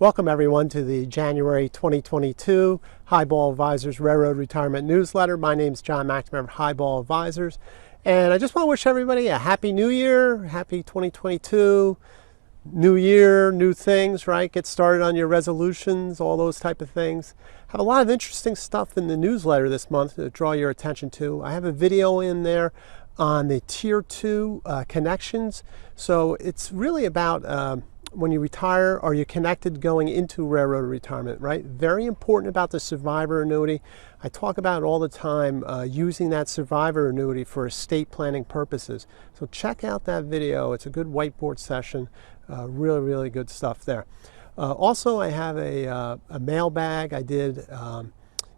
Welcome everyone to the January 2022 Highball Advisors Railroad Retirement Newsletter. My name is John McNamara of Highball Advisors, and I just want to wish everybody a happy new year, happy 2022, new year, new things, right? Get started on your resolutions, all those type of things. Have a lot of interesting stuff in the newsletter this month to draw your attention to. I have a video in there on the Tier 2 connections. So it's really about when you retire, are you connected going into railroad retirement, right? Very important about the survivor annuity. I talk about it all the time, using that survivor annuity for estate planning purposes. So check out that video. It's a good whiteboard session. Really good stuff there. Also, I have a mailbag I did.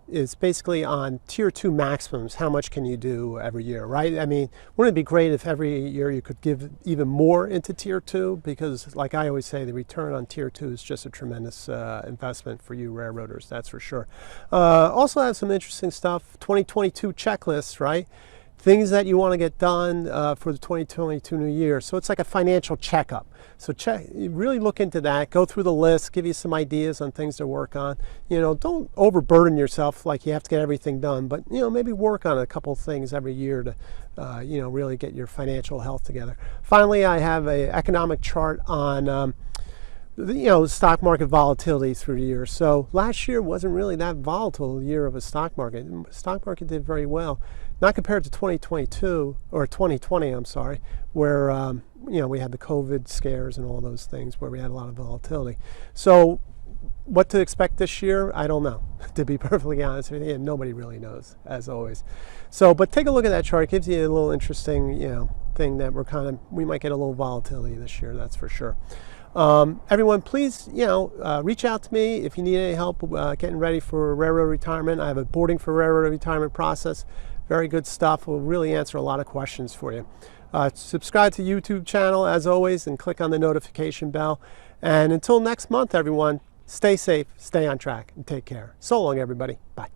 Is basically on Tier 2 maximums. How much can you do every year, right? I mean, wouldn't it be great if every year you could give even more into Tier 2? Because like I always say, the return on Tier 2 is just a tremendous investment for you railroaders, that's for sure. Also have some interesting stuff, 2022 checklists, right? Things that you want to get done for the 2022 new year. So it's like a financial checkup. So really look into that, go through the list, give you some ideas on things to work on. You know, don't overburden yourself like you have to get everything done, but you know, maybe work on a couple of things every year to you know, really get your financial health together. Finally, I have an economic chart on you know, stock market volatility through the year. So last year wasn't really that volatile year of a stock market. The stock market did very well, not compared to 2022 or 2020, I'm sorry, where you know, we had the COVID scares and all those things where we had a lot of volatility. So what to expect this year, I don't know, to be perfectly honest with you, and nobody really knows, as always. So, but take a look at that chart. It gives you a little interesting, you know, thing that we might get a little volatility this year, that's for sure. Everyone, please, you know, reach out to me if you need any help getting ready for railroad retirement. I have a boarding for railroad retirement process. Very good stuff. We'll really answer a lot of questions for you. Subscribe to the YouTube channel as always and click on the notification bell. And until next month, everyone, stay safe, stay on track, and take care. So long, everybody. Bye.